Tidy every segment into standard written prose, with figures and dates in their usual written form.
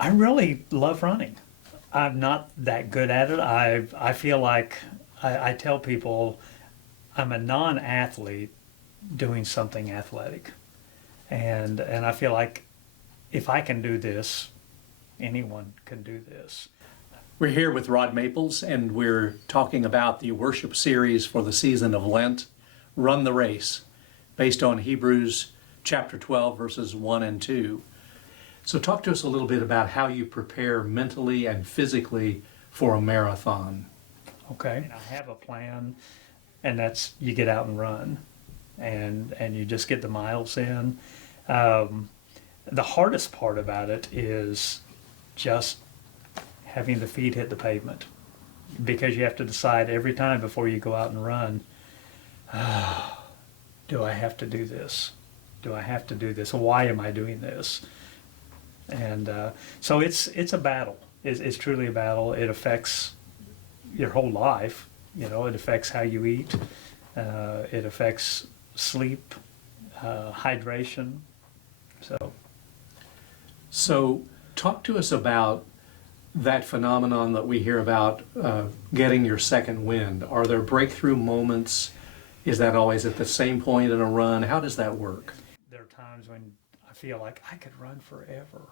I really love running. I'm not that good at it. I feel like I tell people I'm a non-athlete doing something athletic, and I feel like if I can do this, anyone can do this. We're here with Rod Maples, and we're talking about the worship series for the season of Lent, Run the Race, based on Hebrews chapter 12, verses 1 and 2. So talk to us a little bit about how you prepare mentally and physically for a marathon. Okay, I have a plan, and that's you get out and run, and you just get the miles in. The hardest part about it is just having the feet hit the pavement, because you have to decide every time before you go out and run, do I have to do this? Do I have to do this? Why am I doing this? And so it's a battle. It's truly a battle. It affects your whole life. You know, it affects how you eat. It affects sleep, hydration. So talk to us about that phenomenon that we hear about, getting your second wind. Are there breakthrough moments? Is that always at the same point in a run? How does that work? There are times when I feel like I could run forever.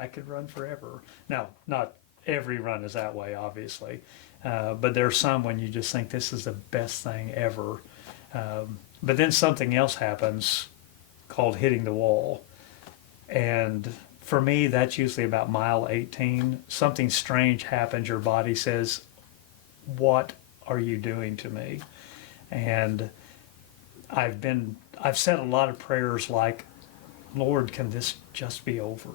I could run forever. Now, not every run is that way, obviously, but there's some when you just think this is the best thing ever. But then something else happens called hitting the wall. And for me, that's usually about mile 18. Something strange happens. Your body says, "What are you doing to me?" And I've said a lot of prayers like, "Lord, can this just be over?"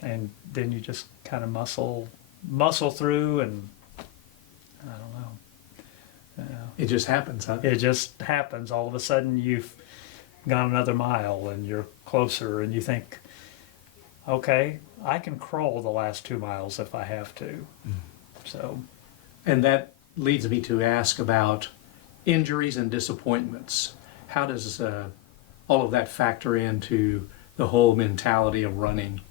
And then you just kind of muscle through, and I don't know. It just happens, huh? It just happens. All of a sudden, you've gone another mile, and you're closer, and you think, "Okay, I can crawl the last 2 miles if I have to." So, And that leads me to ask about injuries and disappointments. How does all of that factor into the whole mentality of running?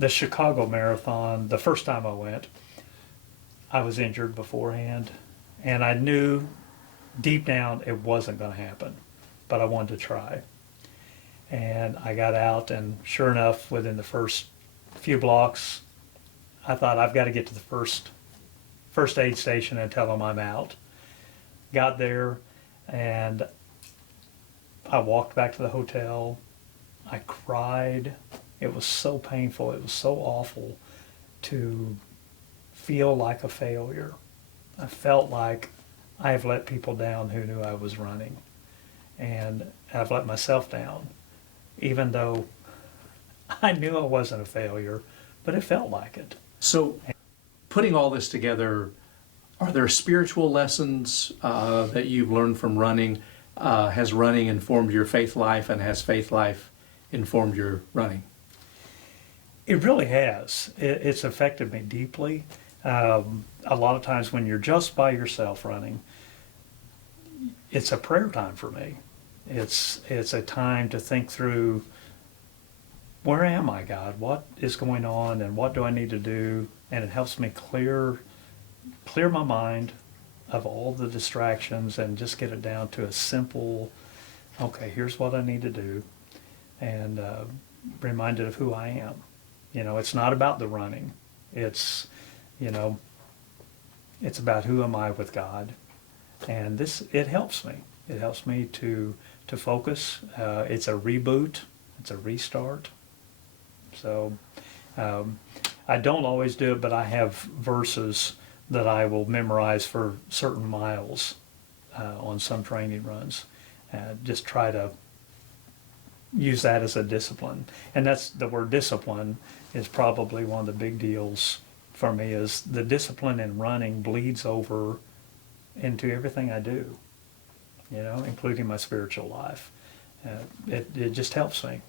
the Chicago Marathon, the first time I went, I was injured beforehand, and I knew deep down it wasn't going to happen, but I wanted to try. And I got out, and sure enough, within the first few blocks, I thought I've got to get to the first aid station and tell them I'm out. Got there, and I walked back to the hotel. I cried. It was so painful. It was so awful to feel like a failure. I felt like I have let people down who knew I was running, and I've let myself down, even though I knew I wasn't a failure, but it felt like it. So, putting all this together, are there spiritual lessons that you've learned from running? Has running informed your faith life, and has faith life informed your running? It really has. It's affected me deeply. A lot of times when you're just by yourself running, it's a prayer time for me. It's a time to think through, where am I, God? What is going on, and what do I need to do? And it helps me clear my mind of all the distractions and just get it down to a simple, okay, here's what I need to do, and reminded of who I am. You know, it's not about the running. It's, you know, it's about who am I with God. And it helps me. It helps me to focus. It's a reboot. It's a restart. So I don't always do it, but I have verses that I will memorize for certain miles on some training runs. Just try to use that as a discipline. And that's the word discipline is probably one of the big deals for me, is the discipline in running bleeds over into everything I do, you know, including my spiritual life. It just helps me.